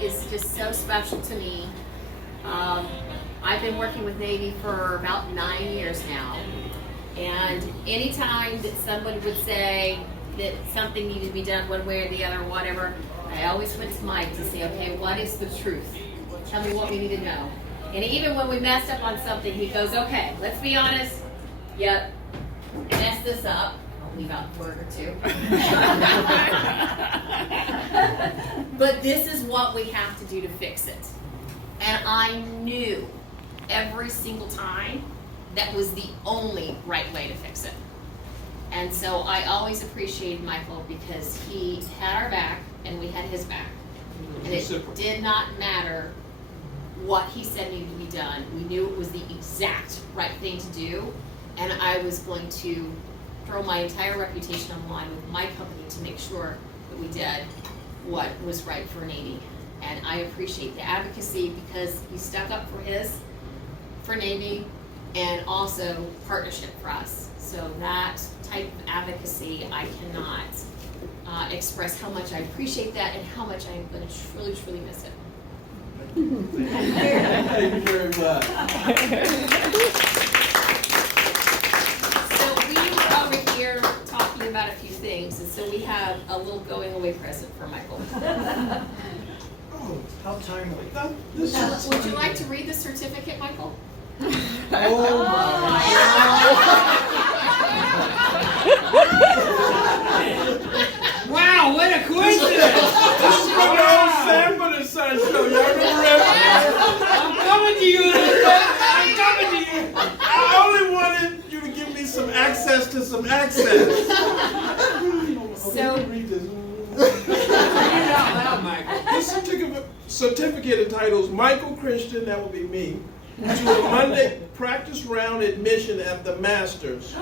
is just so special to me. I've been working with Navy for about 9 years now, and anytime that somebody would say that something needed to be done one way or the other, whatever, I always went to Mike to say, okay, what is the truth? Tell me what we need to know. And even when we messed up on something, he goes, okay, let's be honest. Yep, messed this up. I'll leave out a word or two. But this is what we have to do to fix it. And I knew every single time that was the only right way to fix it. And so I always appreciated Michael because he had our back and we had his back. And it did not matter what he said needed to be done. We knew it was the exact right thing to do. And I was going to throw my entire reputation on the line with my company to make sure that we did what was right for Navy. And I appreciate the advocacy because he stuck up for Navy, and also partnership for us. So that type of advocacy, I cannot express how much I appreciate that and how much I'm going to truly, truly miss it. Thank you very much. So we were over here talking about a few things, and so we have a little going away present for Michael. Oh, how timely. Would you like to read the certificate, Michael? Oh my Wow, what a coincidence! This is from the old Sanford and Son show. Y'all remember that? I'm coming to you, Elizabeth! I'm coming to you! I only wanted you to give me some access to some access. So, read this. Read it out loud, Michael. This certificate entitles Michael Christian, that will be me, to a Monday practice round admission at the Masters.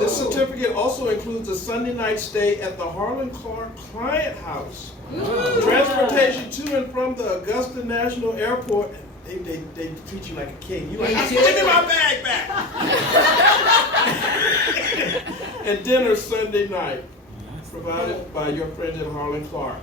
This certificate also includes a Sunday night stay at the Harlan Clark Client House, transportation to and from the Augusta National Airport. They treat you like a king. You like, give me my bag back. And dinner Sunday night, provided by your friend at Harlan Clark.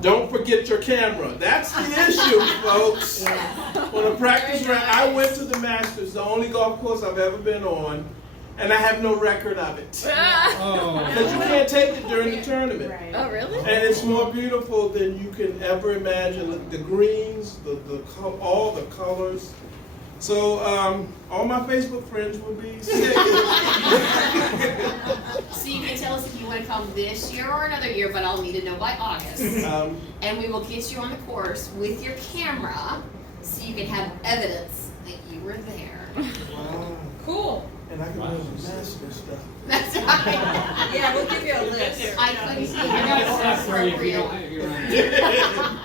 Don't forget your camera. That's the issue, folks. On a practice round, I went to the Masters, the only golf course I've ever been on, and I have no record of it. Because you can't take it during the tournament. oh really? And it's more beautiful than you can ever imagine. The greens, all the colors. So all my Facebook friends will be sick. So you can tell us if you want to come this year or another year, but I'll need to know by August. And we will get you on the course with your camera so you can have evidence that you were there. Wow. Cool. And I can wear the Masters stuff. That's right. Yeah, we'll give you a list. I couldn't think I got stuff of for a you if you more don't if you run out. appropriate.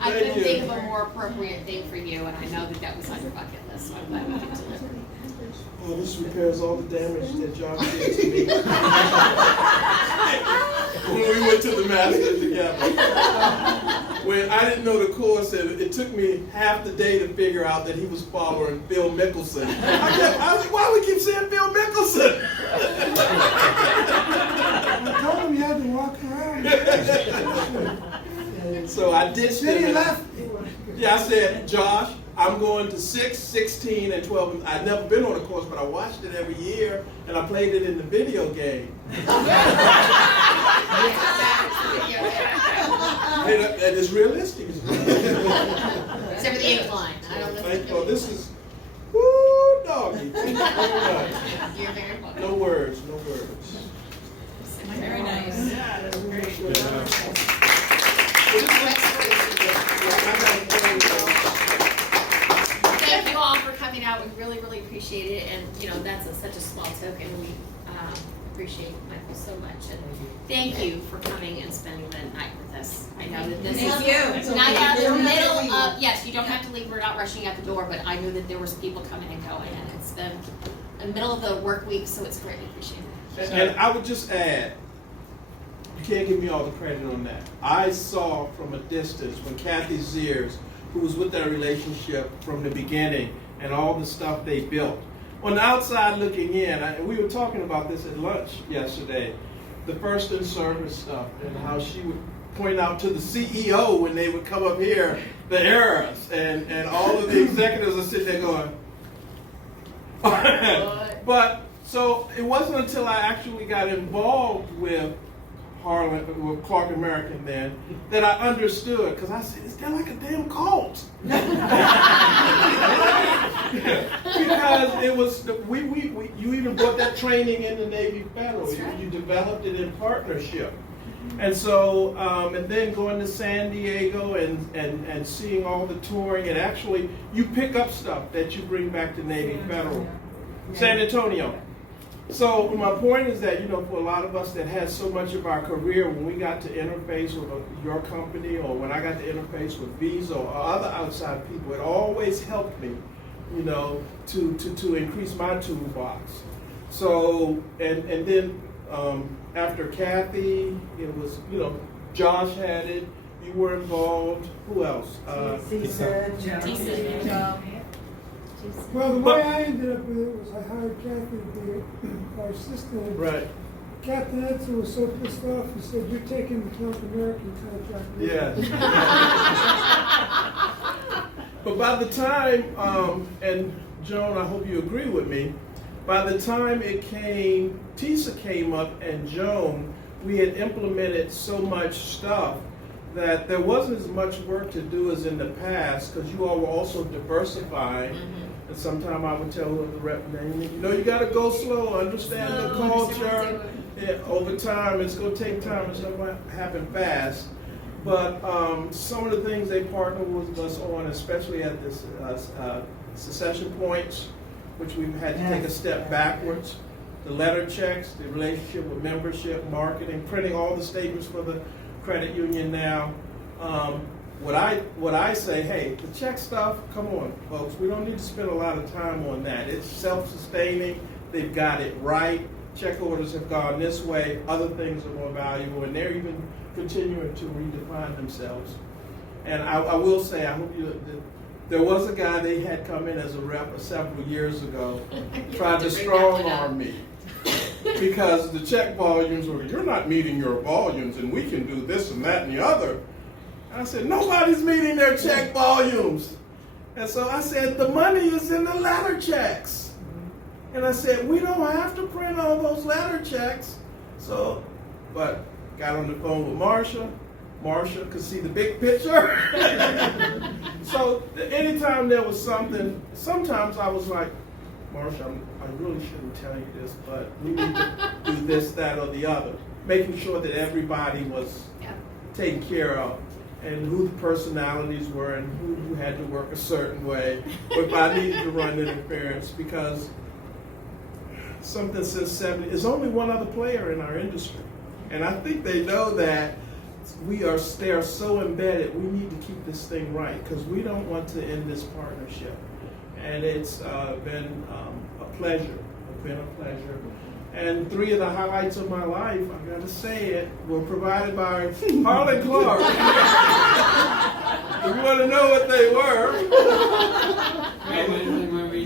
I couldn't Thank you. think of a more appropriate thing for you, and I know that that was on your bucket list, so I'm glad we get to it. Oh, this repairs all the damage that John did to me. When we went to the Masters together. When I didn't know the course, and it took me half the day to figure out that he was following Phil Mickelson. I was like, why do we keep saying Phil Mickelson? I told him you had to walk around. So I ditched him. Yeah, I said, Josh, I'm going to 6, 16, and 12. I'd never been on a course, but I watched it every year, and I played it in the video game. And it's realistic. Except for the incline. I don't know. Thank you. This is, woo, doggy. Thank you very much. You're very welcome. No words, no words. Very nice. Yeah, that's great. Thank you all for coming out. We really, really appreciate it. And, you know, that's such a small token. We appreciate Michael so much. And thank you for coming and spending the night with us. I know that this Thank is you. not out in the middle of, yes, you don't have to leave. We're not rushing out the door, but I knew that there was people coming and going. And it's been in the middle of the work week, so it's greatly appreciated. And I would just add, you can't give me all the credit on that. I saw from a distance when Kathy Sears, who was with that relationship from the beginning, and all the stuff they built. On the outside looking in, we were talking about this at lunch yesterday, the first in service stuff and how she would point out to the CEO when they would come up here the errors, and all of the executives are sitting there going. But so it wasn't until I actually got involved with Harlan, with Clark American then, that I understood, because I said, is that like a damn cult? Because it was, you even brought that training in the Navy Federal. That's right. You developed it in partnership. And so, and then going to San Diego and seeing all the touring, and actually you pick up stuff that you bring back to Navy Federal. San Antonio. So my point is that, for a lot of us that had so much of our career, when we got to interface with your company, or when I got to interface with Visa or other outside people, it always helped me, to increase my toolbox. So, and then after Kathy, it was, Josh had it, you were involved, who else? Well, the way I ended up with it was I hired Kathy to be our assistant. Right. Captain Edson was so pissed off, he said, "You're taking the Clark American contract." Yeah. But by the time, and Joan, I hope you agree with me, by the time TISA came up and Joan, we had implemented so much stuff that there wasn't as much work to do as in the past, because you all were also diversifying. And sometimes I would tell the rep, you got to go slow, understand the culture. Yeah, over time, it's going to take time. It's not going to happen fast. But some of the things they partner with us on, especially at this succession points, which we've had to take a step backwards. The letter checks, the relationship with membership, marketing, printing all the statements for the credit union now. What I say, hey, the check stuff, come on, folks. We don't need to spend a lot of time on that. It's self-sustaining. They've got it right. Check orders have gone this way. Other things are more valuable, and they're even continuing to redefine themselves. And I will say, I hope there was a guy they had come in as a rep several years ago, tried to strong arm me. Because the check volumes were, you're not meeting your volumes, and we can do this and that and the other. And I said, nobody's meeting their check volumes. And so I said, the money is in the letter checks. And I said, we don't have to print all those letter checks. So, but got on the phone with Marsha. Marsha could see the big picture. So anytime there was something, sometimes I was like, Marsha, I really shouldn't tell you this, but we need to do this, that, or the other. Making sure that everybody was taken care of, and who the personalities were, and who had to work a certain way, or if I needed to run interference, because something since 70, there's only one other player in our industry. And I think they know that they are so embedded, we need to keep this thing right, because we don't want to end this partnership. And it's been a pleasure. It's been a pleasure. And 3 of the highlights of my life, I gotta say it, were provided by Harlan Clark. If you want to know what they were.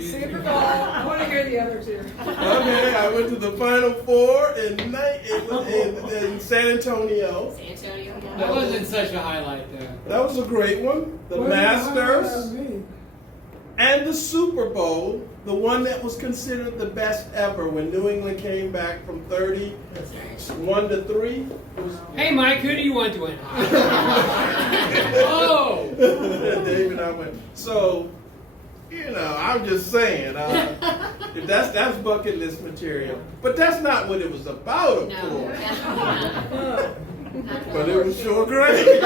Super Bowl. I want to hear the other two. Okay, I went to the Final Four in San Antonio. San Antonio. That wasn't such a highlight, though. That was a great one. The Well, Masters. me. And the Super Bowl, the one that was considered the best ever when New England came back from 31 to 3. Hey, Mike, who do you want to win? Oh! Dave and I went. So, I'm just saying, if that's bucket list material. But that's not what it was about, of No, course. definitely not. But it was sure great.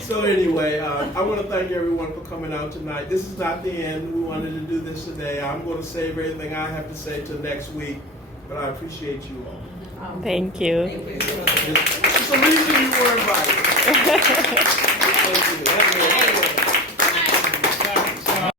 So anyway, I want to thank everyone for coming out tonight. This is not the end. We wanted to do this today. I'm going to save everything I have to say till next week, but I appreciate you all. Thank you. It's the reason you were invited. Thank you.